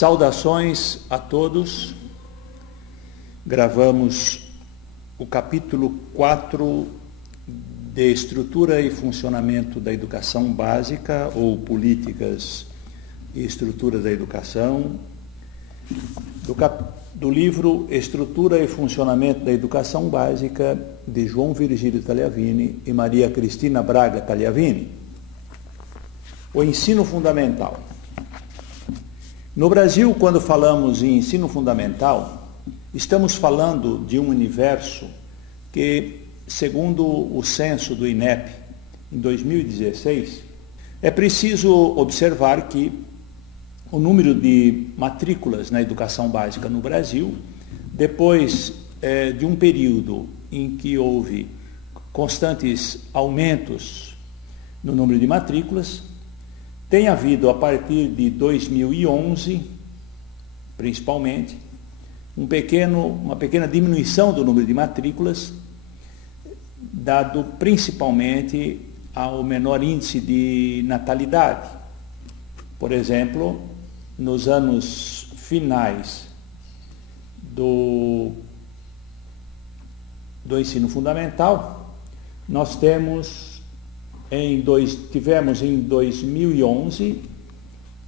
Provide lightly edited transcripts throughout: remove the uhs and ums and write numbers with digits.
Saudações a todos. Gravamos o capítulo 4 de Estrutura e Funcionamento da Educação Básica, ou Políticas e Estrutura da Educação, do livro Estrutura e Funcionamento da Educação Básica, de João Virgílio Tagliavini e Maria Cristina Braga Tagliavini. O ensino fundamental. No Brasil, quando falamos em ensino fundamental, estamos falando de um universo que, segundo o censo do INEP, em 2016, é preciso observar que o número de matrículas na educação básica no Brasil, depois de um período em que houve constantes aumentos no número de matrículas, tem havido, a partir de 2011, principalmente, uma pequena diminuição do número de matrículas, dado principalmente ao menor índice de natalidade. Por exemplo, nos anos finais do ensino fundamental, nós tivemos em 2011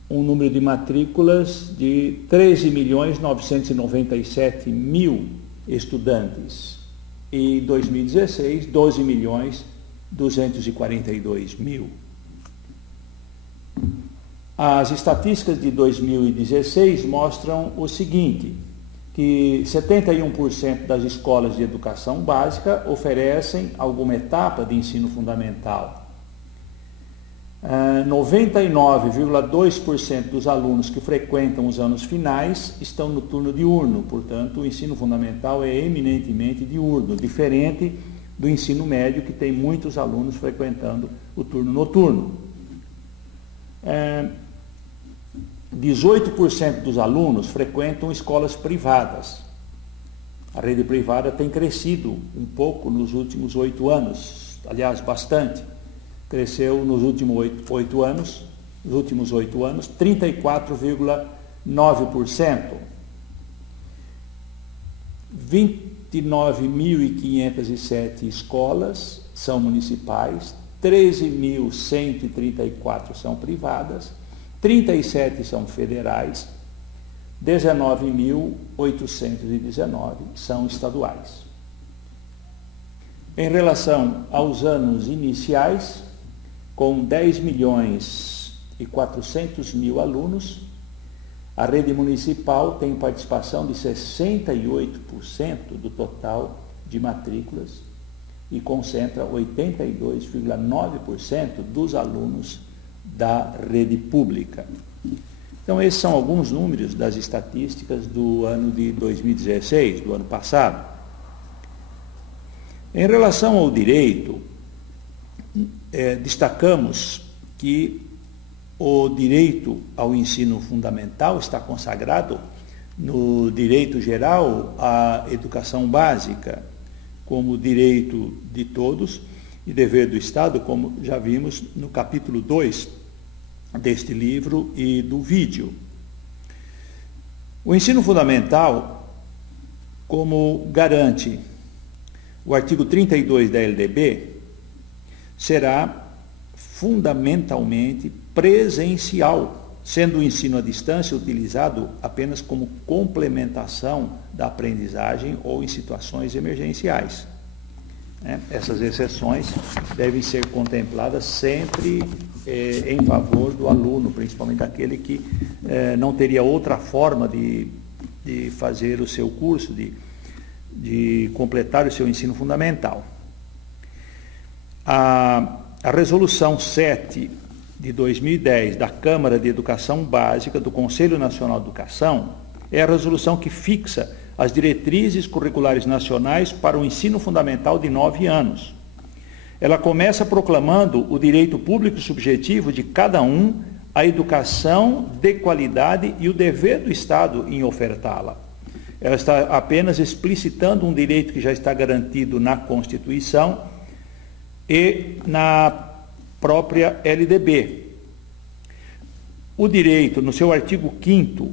um número de matrículas de 13.997.000 estudantes e em 2016 12.242.000. As estatísticas de 2016 mostram o seguinte, que 71% das escolas de educação básica oferecem alguma etapa de ensino fundamental. 99,2% dos alunos que frequentam os anos finais estão no turno diurno, portanto, o ensino fundamental é eminentemente diurno, diferente do ensino médio, que tem muitos alunos frequentando o turno noturno. 18% dos alunos frequentam escolas privadas. A rede privada tem crescido um pouco nos últimos 8 anos, aliás, bastante. Cresceu nos últimos 8 anos, 34,9%. 29.507 escolas são municipais, 13.134 são privadas, 37 são federais, 19.819 são estaduais. Em relação aos anos iniciais, com 10.400.000 alunos, a rede municipal tem participação de 68% do total de matrículas e concentra 82,9% dos alunos da rede pública. Então, esses são alguns números das estatísticas do ano de 2016, do ano passado. Em relação ao direito, destacamos que o direito ao ensino fundamental está consagrado no direito geral à educação básica, como direito de todos e dever do Estado, como já vimos no capítulo 2 deste livro e do vídeo. O ensino fundamental, como garante o artigo 32 da LDB, será fundamentalmente presencial, sendo o ensino à distância utilizado apenas como complementação da aprendizagem ou em situações emergenciais. Essas exceções devem ser contempladas sempre em favor do aluno, principalmente aquele que não teria outra forma de fazer o seu curso, de completar o seu ensino fundamental. A Resolução 7 de 2010 da Câmara de Educação Básica do Conselho Nacional de Educação é a resolução que fixa as diretrizes curriculares nacionais para o ensino fundamental de 9 anos. Ela começa proclamando o direito público e subjetivo de cada um à educação de qualidade e o dever do Estado em ofertá-la. Ela está apenas explicitando um direito que já está garantido na Constituição e na própria LDB. O direito, no seu artigo 5º,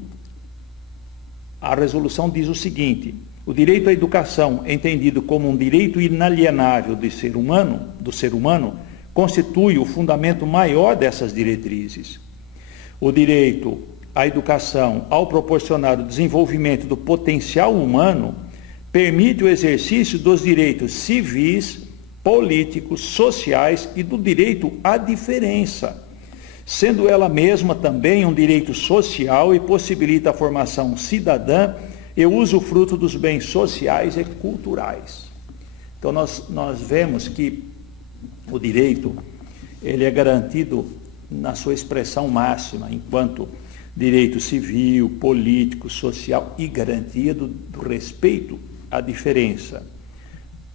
a resolução diz o seguinte: o direito à educação, entendido como um direito inalienável do ser humano, constitui o fundamento maior dessas diretrizes. O direito à educação, ao proporcionar o desenvolvimento do potencial humano, permite o exercício dos direitos civis, políticos, sociais e do direito à diferença, sendo ela mesma também um direito social e possibilita a formação cidadã e o usufruto dos bens sociais e culturais. Então nós vemos que o direito ele é garantido na sua expressão máxima, enquanto direito civil, político, social e garantia do respeito à diferença,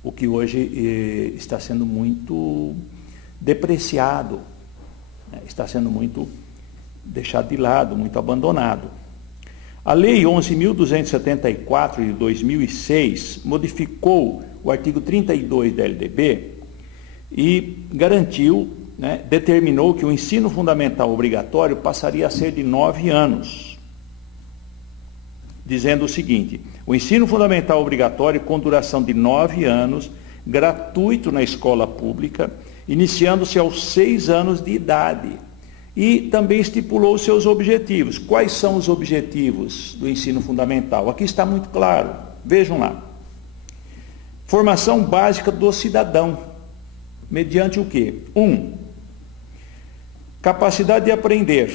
o que hoje está sendo muito depreciado, né? Está sendo muito deixado de lado, muito abandonado. A Lei 11.274 de 2006 modificou o artigo 32 da LDB e garantiu, né, determinou que o ensino fundamental obrigatório passaria a ser de 9 anos, dizendo o seguinte: o ensino fundamental obrigatório com duração de 9 anos, gratuito na escola pública, iniciando-se aos 6 anos de idade. E também estipulou seus objetivos. Quais são os objetivos do ensino fundamental? Aqui está muito claro. Vejam lá. Formação básica do cidadão. Mediante o quê? 1. Capacidade de aprender.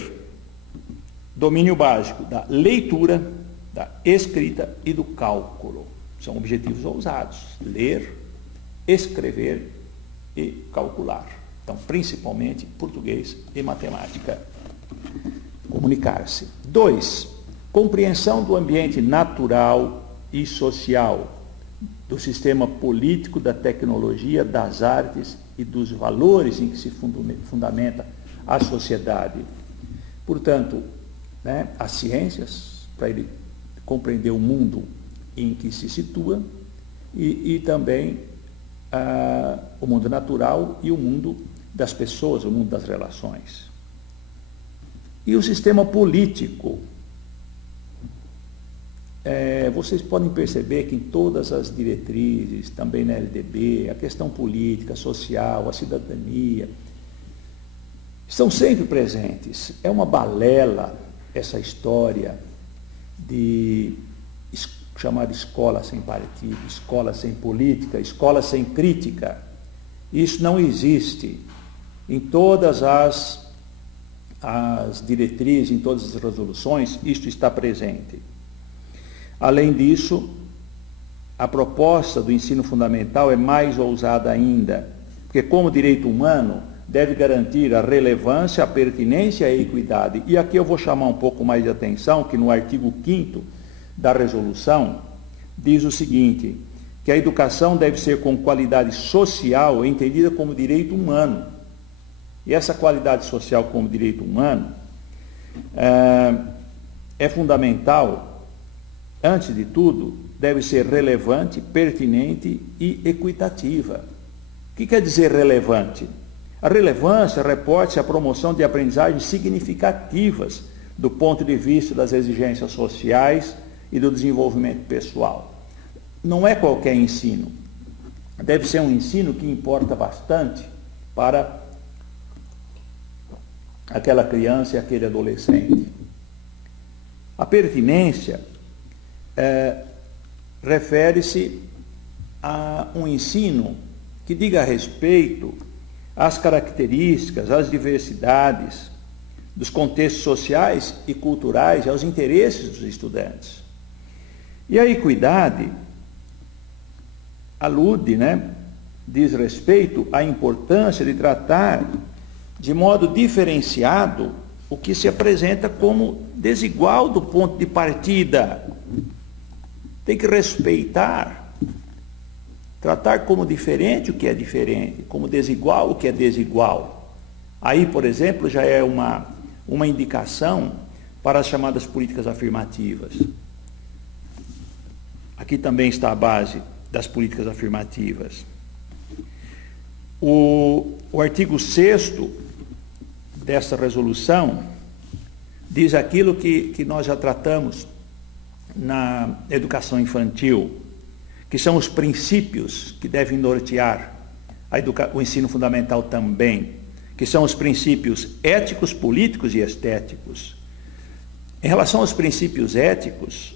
Domínio básico da leitura, da escrita e do cálculo. São objetivos ousados. Ler, escrever e calcular. Então, principalmente português e matemática. Comunicar-se. 2. Compreensão do ambiente natural e social, do sistema político, da tecnologia, das artes e dos valores em que se fundamenta a sociedade. Portanto, né, as ciências, para ele compreender o mundo em que se situa, e também o mundo natural e o mundo das pessoas, o mundo das relações. E o sistema político. Vocês podem perceber que em todas as diretrizes, também na LDB, a questão política, social, a cidadania, estão sempre presentes. É uma balela essa história de chamar escola sem partido, escola sem política, escola sem crítica. Isso não existe. Em todas as diretrizes, em todas as resoluções, isto está presente. Além disso, a proposta do ensino fundamental é mais ousada ainda, porque como direito humano, deve garantir a relevância, a pertinência e a equidade. E aqui eu vou chamar um pouco mais de atenção, que no artigo 5º da resolução, diz o seguinte, que a educação deve ser com qualidade social, entendida como direito humano. E essa qualidade social como direito humano é fundamental, antes de tudo, deve ser relevante, pertinente e equitativa. O que quer dizer relevante? A relevância reporta-se à promoção de aprendizagens significativas do ponto de vista das exigências sociais e do desenvolvimento pessoal. Não é qualquer ensino. Deve ser um ensino que importa bastante para aquela criança e aquele adolescente. A pertinência refere-se a um ensino que diga respeito às características, às diversidades dos contextos sociais e culturais e aos interesses dos estudantes. E a equidade alude, diz respeito à importância de tratar de modo diferenciado o que se apresenta como desigual do ponto de partida. Tem que respeitar, tratar como diferente o que é diferente, como desigual o que é desigual. Aí, por exemplo, já é uma indicação para as chamadas políticas afirmativas. Aqui também está a base das políticas afirmativas. O artigo 6º dessa resolução diz aquilo que nós já tratamos na educação infantil, que são os princípios que devem nortear o ensino fundamental também, que são os princípios éticos, políticos e estéticos. Em relação aos princípios éticos,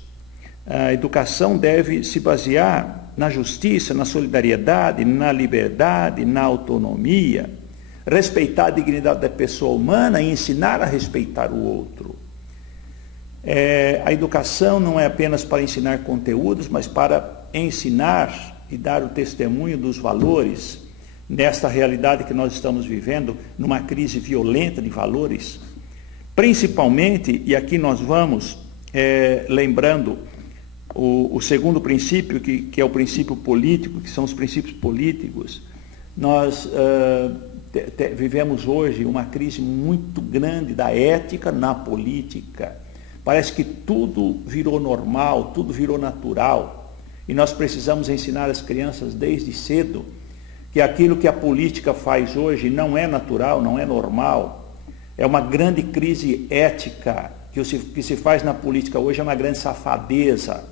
a educação deve se basear na justiça, na solidariedade, na liberdade, na autonomia, respeitar a dignidade da pessoa humana e ensinar a respeitar o outro. A educação não é apenas para ensinar conteúdos, mas para ensinar e dar o testemunho dos valores nesta realidade que nós estamos vivendo, numa crise violenta de valores. Principalmente, e aqui nós vamos lembrando o segundo princípio, que é o princípio político, que são os princípios políticos. Nós vivemos hoje uma crise muito grande da ética na política. Parece que tudo virou normal, tudo virou natural. E nós precisamos ensinar as crianças desde cedo que aquilo que a política faz hoje não é natural, não é normal. É uma grande crise ética, que o que se faz na política hoje é uma grande safadeza.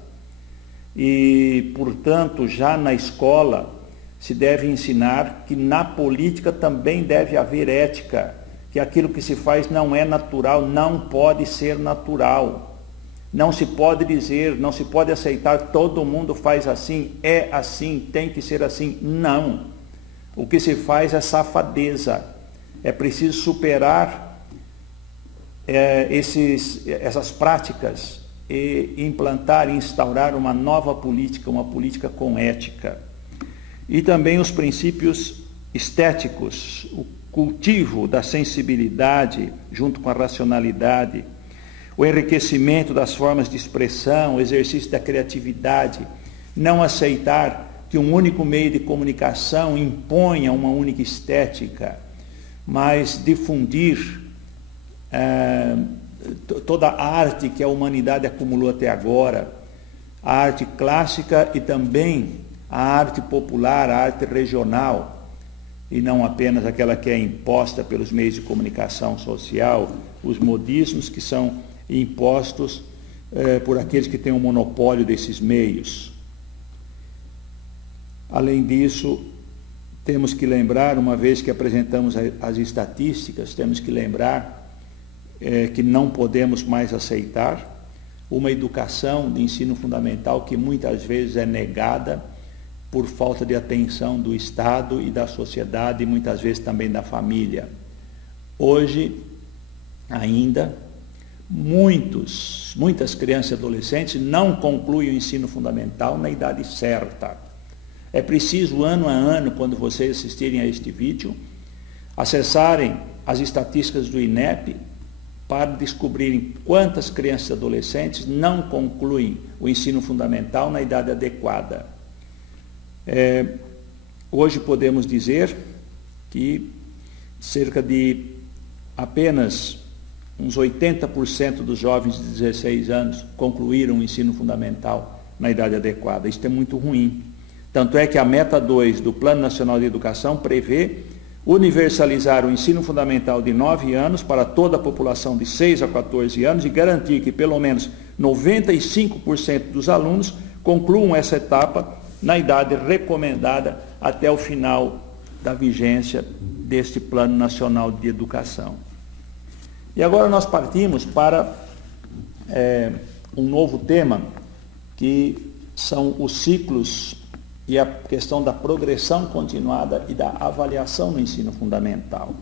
E, portanto, já na escola se deve ensinar que na política também deve haver ética, que aquilo que se faz não é natural, não pode ser natural. Não se pode dizer, não se pode aceitar, todo mundo faz assim, é assim, tem que ser assim. Não. O que se faz é safadeza. É preciso superar essas práticas e implantar e instaurar uma nova política, uma política com ética. E também os princípios estéticos, o cultivo da sensibilidade junto com a racionalidade, o enriquecimento das formas de expressão, o exercício da criatividade, não aceitar que um único meio de comunicação imponha uma única estética, mas difundir toda a arte que a humanidade acumulou até agora, a arte clássica e também a arte popular, a arte regional, e não apenas aquela que é imposta pelos meios de comunicação social, os modismos que são impostos por aqueles que têm o monopólio desses meios. Além disso, temos que lembrar, uma vez que apresentamos as estatísticas, temos que lembrar que não podemos mais aceitar uma educação de ensino fundamental que muitas vezes é negada por falta de atenção do Estado e da sociedade, e muitas vezes também da família. Hoje, ainda, muitas crianças e adolescentes não concluem o ensino fundamental na idade certa. É preciso, ano a ano, quando vocês assistirem a este vídeo, acessarem as estatísticas do INEP para descobrirem quantas crianças e adolescentes não concluem o ensino fundamental na idade adequada. Hoje podemos dizer que cerca de apenas uns 80% dos jovens de 16 anos concluíram o ensino fundamental na idade adequada. Isso é muito ruim. Tanto é que a meta 2 do Plano Nacional de Educação prevê universalizar o ensino fundamental de 9 anos para toda a população de 6 a 14 anos e garantir que pelo menos 95% dos alunos concluam essa etapa na idade recomendada até o final da vigência deste Plano Nacional de Educação. E agora nós partimos para um novo tema, que são os ciclos e a questão da progressão continuada e da avaliação no ensino fundamental.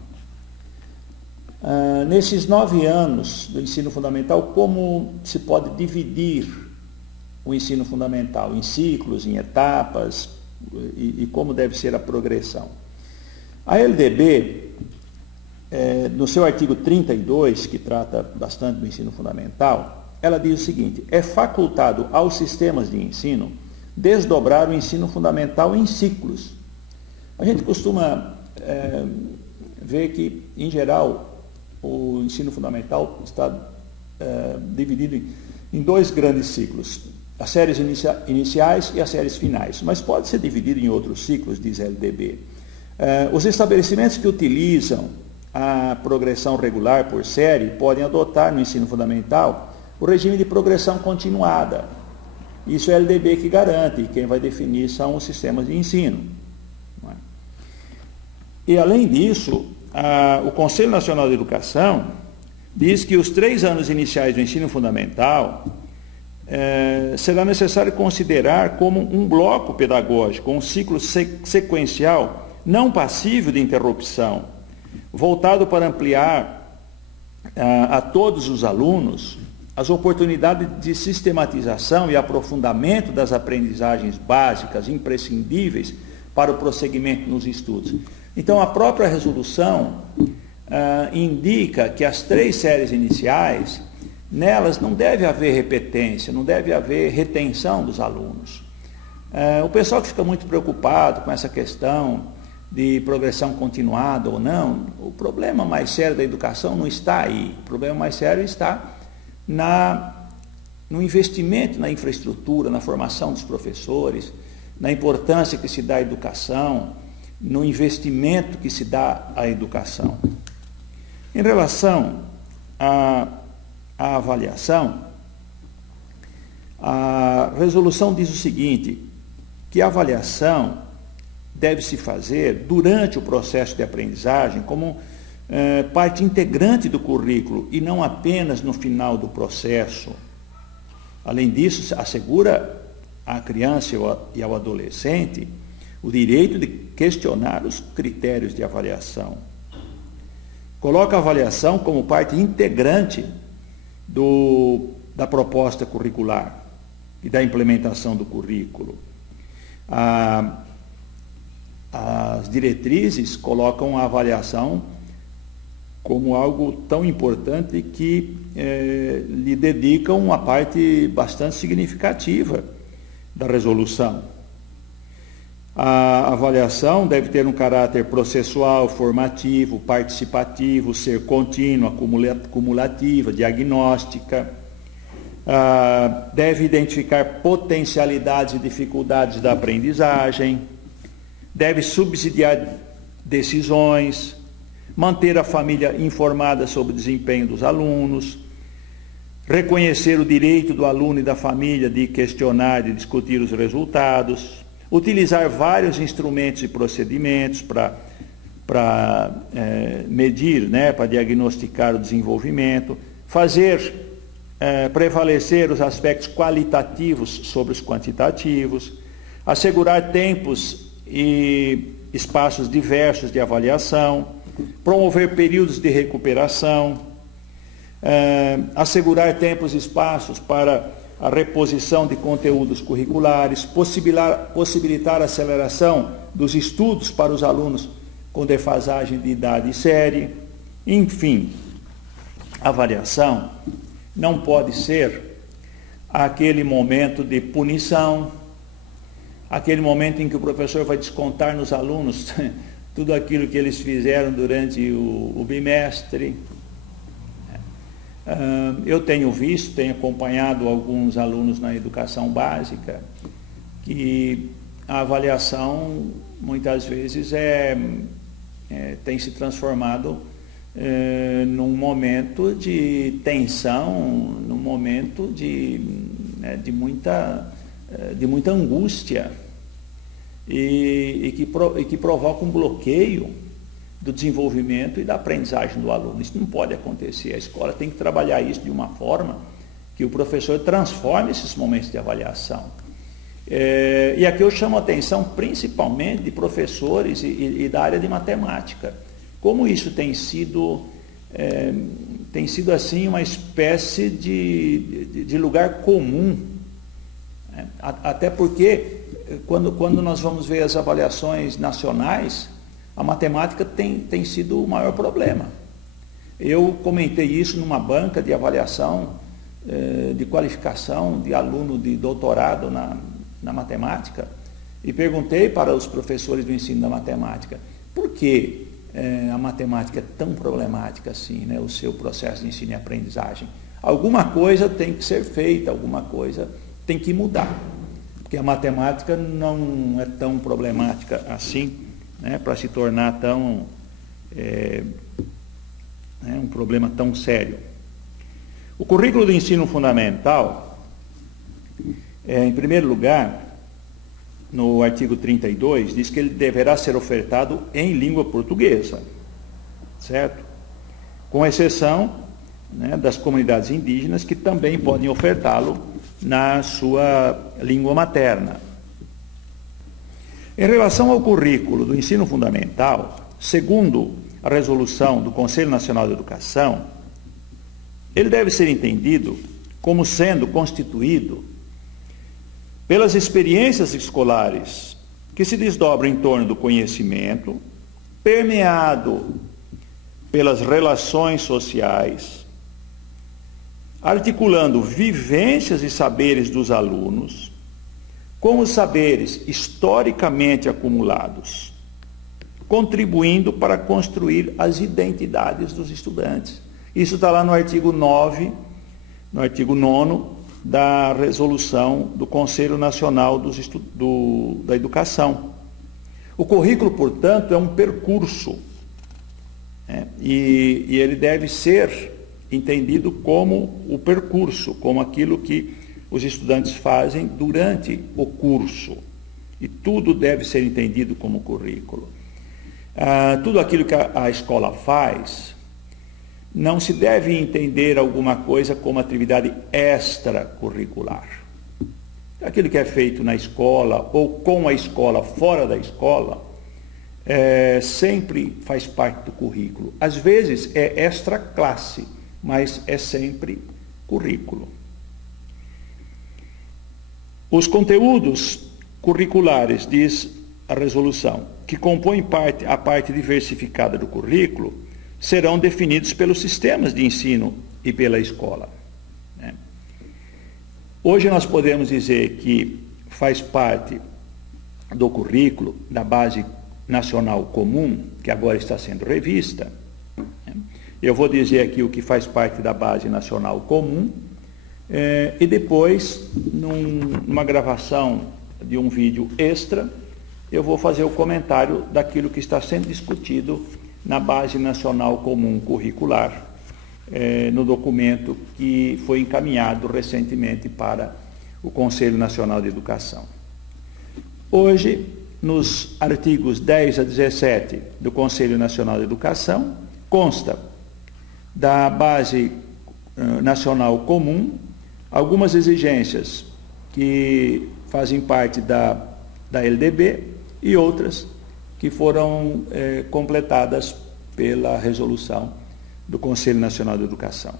Nesses 9 anos do ensino fundamental, como se pode dividir o ensino fundamental em ciclos, em etapas, e como deve ser a progressão? A LDB, no seu artigo 32, que trata bastante do ensino fundamental, ela diz o seguinte: é facultado aos sistemas de ensino desdobrar o ensino fundamental em ciclos. A gente costuma ver que, em geral, o ensino fundamental está dividido em 2 grandes ciclos, as séries iniciais e as séries finais, mas pode ser dividido em outros ciclos, diz a LDB. Os estabelecimentos que utilizam a progressão regular por série podem adotar no ensino fundamental o regime de progressão continuada, Isso é a LDB que garante, e quem vai definir são os sistemas de ensino. Não é? E, além disso, o Conselho Nacional de Educação diz que os 3 anos iniciais do ensino fundamental será necessário considerar como um bloco pedagógico, um ciclo sequencial não passível de interrupção, voltado para ampliar a todos os alunos as oportunidades de sistematização e aprofundamento das aprendizagens básicas imprescindíveis para o prosseguimento nos estudos. Então, a própria resolução indica que as 3 séries iniciais, nelas não deve haver repetência, não deve haver retenção dos alunos. O pessoal que fica muito preocupado com essa questão de progressão continuada ou não, o problema mais sério da educação não está aí. O problema mais sério está no investimento na infraestrutura, na formação dos professores, na importância que se dá à educação, no investimento que se dá à educação. Em relação à avaliação, a resolução diz o seguinte, que a avaliação deve se fazer durante o processo de aprendizagem como parte integrante do currículo e não apenas no final do processo. Além disso, assegura à criança e ao adolescente o direito de questionar os critérios de avaliação. Coloca a avaliação como parte integrante da proposta curricular e da implementação do currículo. As diretrizes colocam a avaliação como algo tão importante que lhe dedicam uma parte bastante significativa da resolução. A avaliação deve ter um caráter processual, formativo, participativo, ser contínua, cumulativa, diagnóstica. Deve identificar potencialidades e dificuldades da aprendizagem, deve subsidiar decisões, manter a família informada sobre o desempenho dos alunos, reconhecer o direito do aluno e da família de questionar e discutir os resultados, utilizar vários instrumentos e procedimentos para medir, para diagnosticar o desenvolvimento, fazer prevalecer os aspectos qualitativos sobre os quantitativos, assegurar tempos e espaços diversos de avaliação, promover períodos de recuperação, assegurar tempos e espaços para a reposição de conteúdos curriculares, possibilitar a aceleração dos estudos para os alunos com defasagem de idade e série. Enfim, a avaliação não pode ser aquele momento de punição, aquele momento em que o professor vai descontar nos alunos tudo aquilo que eles fizeram durante o bimestre. Eu tenho acompanhado alguns alunos na educação básica, que a avaliação muitas vezes tem se transformado num momento de tensão, num momento de muita angústia e que provoca um bloqueio do desenvolvimento e da aprendizagem do aluno. Isso não pode acontecer. A escola tem que trabalhar isso de uma forma que o professor transforme esses momentos de avaliação. E aqui eu chamo a atenção principalmente de professores e da área de matemática. Como isso tem sido assim uma espécie de lugar comum, até porque quando nós vamos ver as avaliações nacionais, a matemática tem sido o maior problema. Eu comentei isso numa banca de avaliação de qualificação de aluno de doutorado na matemática e perguntei para os professores do ensino da matemática por que a matemática é tão problemática assim, o seu processo de ensino e aprendizagem. Alguma coisa tem que ser feita, alguma coisa tem que mudar, porque a matemática não é tão problemática assim, para se tornar um problema tão sério. O currículo do ensino fundamental, Em primeiro lugar, no artigo 32, diz que ele deverá ser ofertado em língua portuguesa, certo? Com exceção, né, das comunidades indígenas, que também podem ofertá-lo na sua língua materna. Em relação ao currículo do ensino fundamental, segundo a resolução do Conselho Nacional de Educação, ele deve ser entendido como sendo constituído pelas experiências escolares que se desdobram em torno do conhecimento, permeado pelas relações sociais, articulando vivências e saberes dos alunos com os saberes historicamente acumulados, contribuindo para construir as identidades dos estudantes. Isso está lá no artigo 9, no artigo 9º da resolução do Conselho Nacional da Educação. O currículo, portanto, é um percurso, né? E ele deve ser entendido como o percurso, como aquilo que os estudantes fazem durante o curso. E tudo deve ser entendido como currículo. Tudo aquilo que a escola faz, não se deve entender alguma coisa como atividade extracurricular. Aquilo que é feito na escola ou com a escola, fora da escola, sempre faz parte do currículo. Às vezes é extra classe, mas é sempre currículo. Os conteúdos curriculares, diz a resolução, que compõem a parte diversificada do currículo, serão definidos pelos sistemas de ensino e pela escola, né? Hoje nós podemos dizer que faz parte do currículo da Base Nacional Comum, que agora está sendo revista, né? Eu vou dizer aqui o que faz parte da Base Nacional Comum, e depois, numa gravação de um vídeo extra, eu vou fazer o comentário daquilo que está sendo discutido na Base Nacional Comum Curricular, no documento que foi encaminhado recentemente para o Conselho Nacional de Educação. Hoje, nos artigos 10 a 17 do Conselho Nacional de Educação, consta da Base Nacional Comum algumas exigências que fazem parte da LDB e outras que foram completadas pela resolução do Conselho Nacional de Educação.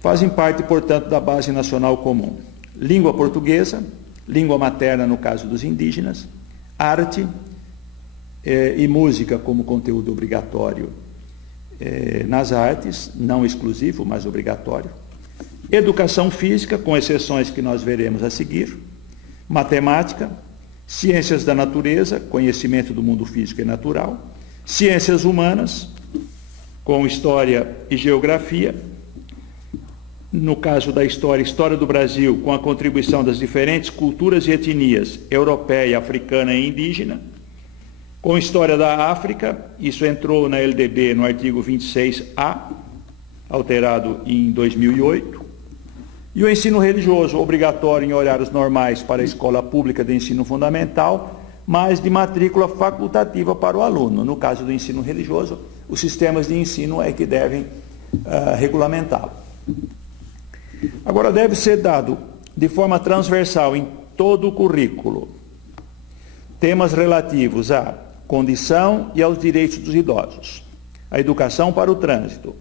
Fazem parte, portanto, da Base Nacional Comum: língua portuguesa, língua materna no caso dos indígenas, arte e música como conteúdo obrigatório nas artes, não exclusivo, mas obrigatório, educação física, com exceções que nós veremos a seguir, matemática, ciências da natureza, conhecimento do mundo físico e natural, ciências humanas, com história e geografia, no caso da história, história do Brasil, com a contribuição das diferentes culturas e etnias, europeia, africana e indígena, com história da África, isso entrou na LDB no artigo 26A, alterado em 2008, e o ensino religioso, obrigatório em horários normais para a escola pública de ensino fundamental, mas de matrícula facultativa para o aluno. No caso do ensino religioso, os sistemas de ensino é que devem regulamentá-lo. Agora, deve ser dado de forma transversal em todo o currículo temas relativos à condição e aos direitos dos idosos, a educação para o trânsito,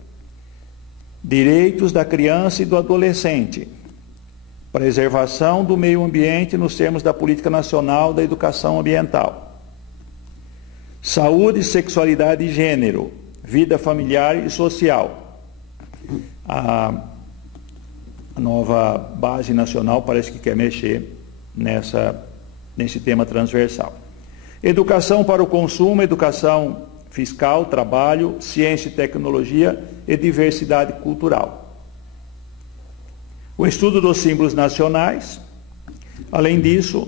direitos da criança e do adolescente, preservação do meio ambiente nos termos da Política Nacional da Educação Ambiental, saúde, sexualidade e gênero, vida familiar e social. A nova base nacional parece que quer mexer nesse tema transversal. Educação para o consumo, educação fiscal, trabalho, ciência e tecnologia e diversidade cultural. O estudo dos símbolos nacionais. Além disso,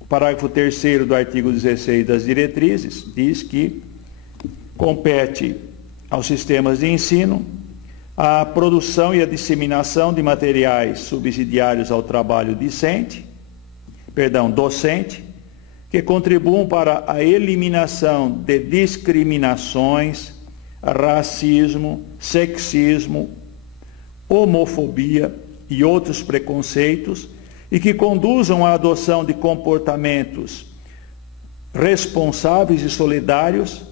o parágrafo 3º do artigo 16 das diretrizes diz que compete aos sistemas de ensino a produção e a disseminação de materiais subsidiários ao trabalho docente, que contribuam para a eliminação de discriminações, racismo, sexismo, homofobia e outros preconceitos, e que conduzam à adoção de comportamentos responsáveis e solidários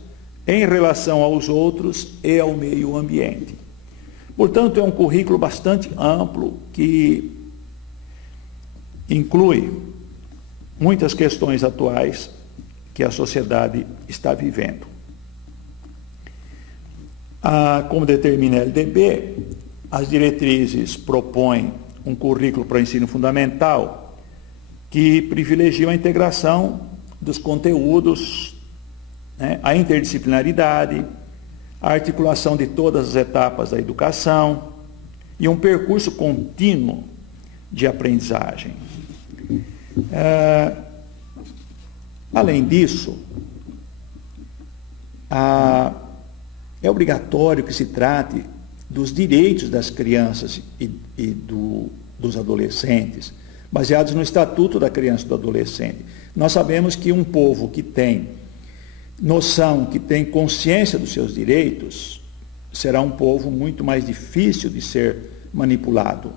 em relação aos outros e ao meio ambiente. Portanto, é um currículo bastante amplo que inclui muitas questões atuais que a sociedade está vivendo. Como determina a LDB, as diretrizes propõem um currículo para o ensino fundamental que privilegia a integração dos conteúdos, a interdisciplinaridade, a articulação de todas as etapas da educação e um percurso contínuo de aprendizagem. Além disso, é obrigatório que se trate dos direitos das crianças e dos adolescentes, baseados no Estatuto da Criança e do Adolescente. Nós sabemos que um povo que tem noção, que tem consciência dos seus direitos, será um povo muito mais difícil de ser manipulado.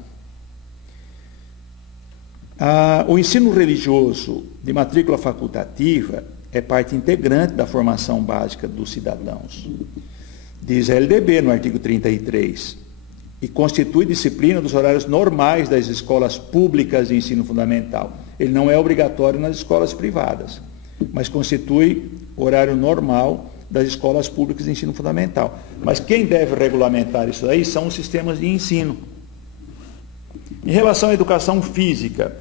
O ensino religioso de matrícula facultativa é parte integrante da formação básica dos cidadãos, diz a LDB no artigo 33, e constitui disciplina dos horários normais das escolas públicas de ensino fundamental. Ele não é obrigatório nas escolas privadas, mas constitui horário normal das escolas públicas de ensino fundamental. Mas quem deve regulamentar isso aí são os sistemas de ensino. Em relação à educação física,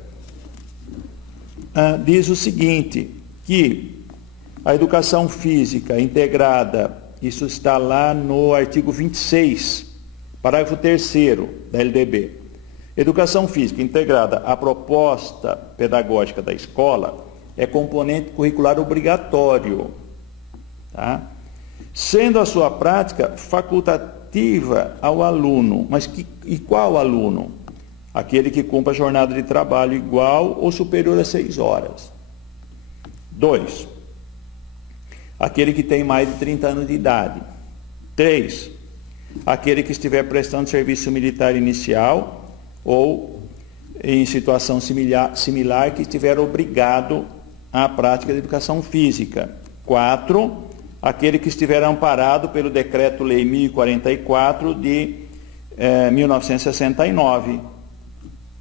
diz o seguinte, que a educação física integrada, isso está lá no artigo 26, parágrafo 3º da LDB. Educação física integrada à proposta pedagógica da escola é componente curricular obrigatório, tá? Sendo a sua prática facultativa ao aluno. Mas e qual aluno? Aquele que cumpra a jornada de trabalho igual ou superior a 6 horas. 2. Aquele que tem mais de 30 anos de idade. 3. Aquele que estiver prestando serviço militar inicial ou em situação similar que estiver obrigado à prática de educação física. 4. Aquele que estiver amparado pelo Decreto-Lei 1044 de 1969.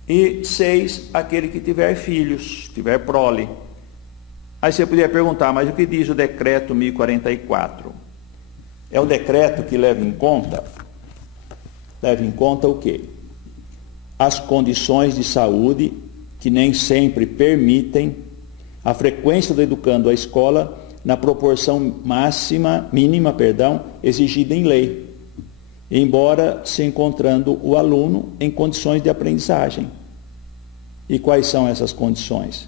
E 6. Aquele que tiver filhos, tiver prole. Aí você poderia perguntar, mas o que diz o Decreto 1044? É o decreto que leva em conta o quê? As condições de saúde que nem sempre permitem a frequência do educando à escola na proporção mínima, exigida em lei, embora se encontrando o aluno em condições de aprendizagem. E quais são essas condições?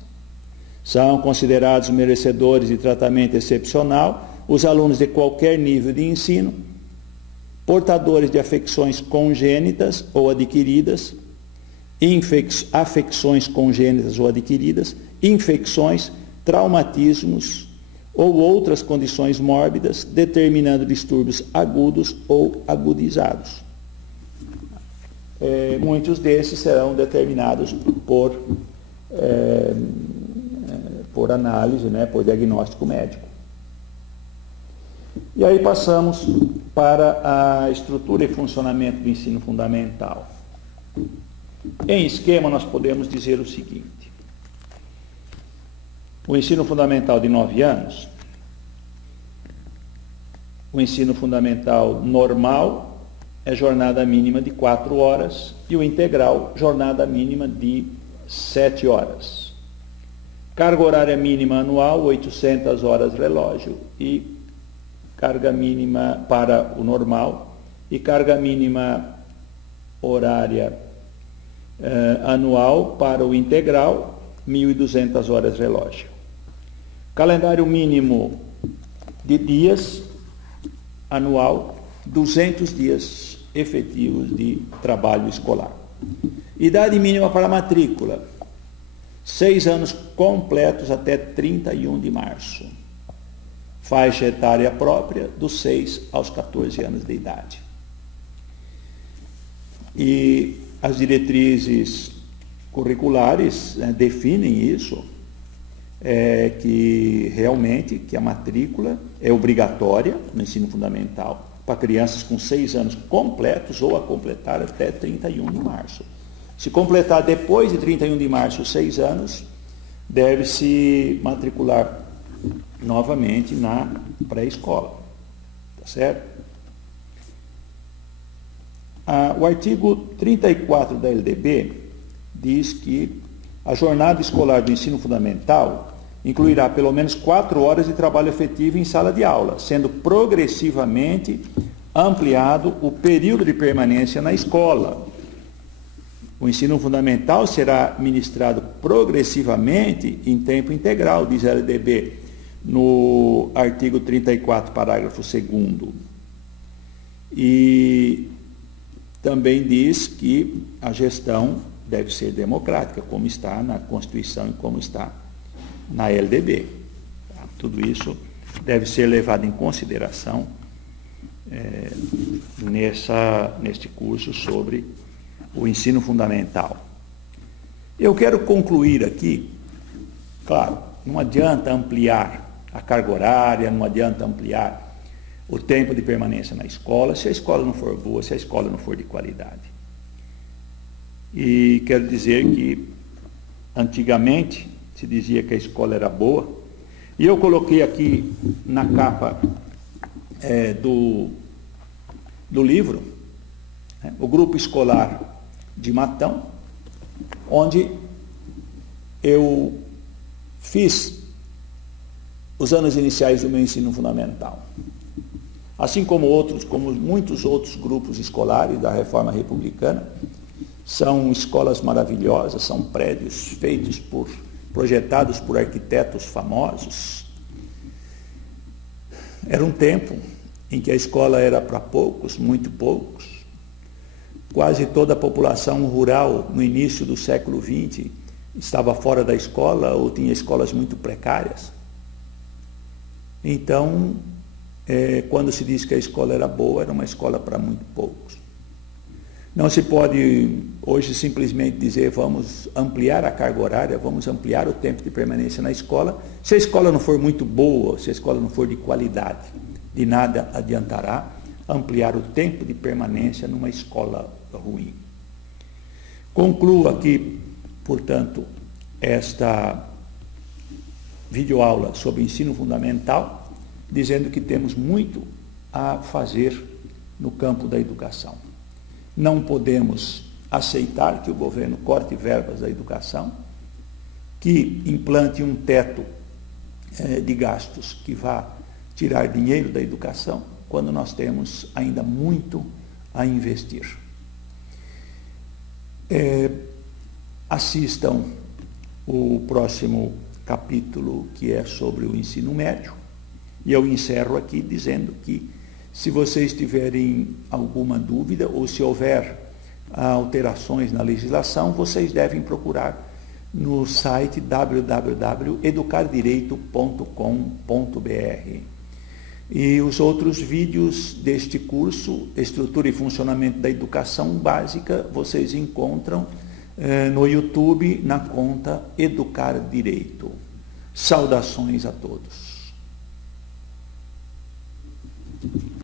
São considerados merecedores de tratamento excepcional os alunos de qualquer nível de ensino, portadores de afecções congênitas ou adquiridas, afecções congênitas ou adquiridas, infecções, traumatismos ou outras condições mórbidas, determinando distúrbios agudos ou agudizados. Muitos desses serão determinados por análise, por diagnóstico médico. E aí passamos para a estrutura e funcionamento do ensino fundamental. Em esquema, nós podemos dizer o seguinte: o ensino fundamental de 9 anos, o ensino fundamental normal é jornada mínima de 4 horas e o integral, jornada mínima de 7 horas. Carga horária mínima anual, 800 horas relógio, e carga mínima para o normal, e carga mínima horária anual para o integral, 1.200 horas relógio. Calendário mínimo de dias anual, 200 dias efetivos de trabalho escolar. Idade mínima para matrícula, 6 anos completos até 31 de março. Faixa etária própria, dos 6 aos 14 anos de idade. E as diretrizes curriculares definem isso, que realmente que a matrícula é obrigatória no ensino fundamental para crianças com 6 anos completos ou a completar até 31 de março. Se completar depois de 31 de março 6 anos, deve-se matricular novamente na pré-escola. Tá certo? O artigo 34 da LDB diz que a jornada escolar do ensino fundamental incluirá pelo menos 4 horas de trabalho efetivo em sala de aula, sendo progressivamente ampliado o período de permanência na escola. O ensino fundamental será ministrado progressivamente em tempo integral, diz a LDB, no artigo 34, parágrafo 2º. E também diz que a gestão deve ser democrática, como está na Constituição e como está na LDB. Tudo isso deve ser levado em consideração neste curso sobre o ensino fundamental. Eu quero concluir aqui, claro, não adianta ampliar a carga horária, não adianta ampliar o tempo de permanência na escola, se a escola não for boa, se a escola não for de qualidade. E quero dizer que, antigamente, se dizia que a escola era boa, e eu coloquei aqui na capa do livro, o grupo escolar de Matão, onde eu fiz os anos iniciais do meu ensino fundamental. Assim como muitos outros grupos escolares da Reforma Republicana, são escolas maravilhosas, são prédios projetados por arquitetos famosos. Era um tempo em que a escola era para poucos, muito poucos. Quase toda a população rural, no início do século XX, estava fora da escola ou tinha escolas muito precárias. Então, quando se diz que a escola era boa, era uma escola para muito poucos. Não se pode hoje simplesmente dizer vamos ampliar a carga horária, vamos ampliar o tempo de permanência na escola, se a escola não for muito boa, se a escola não for de qualidade. De nada adiantará ampliar o tempo de permanência numa escola ruim. Concluo aqui, portanto, esta videoaula sobre ensino fundamental, dizendo que temos muito a fazer no campo da educação. Não podemos aceitar que o governo corte verbas da educação, que implante um teto de gastos que vá tirar dinheiro da educação, quando nós temos ainda muito a investir. Assistam o próximo capítulo, que é sobre o ensino médio, e eu encerro aqui dizendo que, se vocês tiverem alguma dúvida ou se houver alterações na legislação, vocês devem procurar no site www.educardireito.com.br. E os outros vídeos deste curso, Estrutura e Funcionamento da Educação Básica, vocês encontram no YouTube, na conta Educar Direito. Saudações a todos.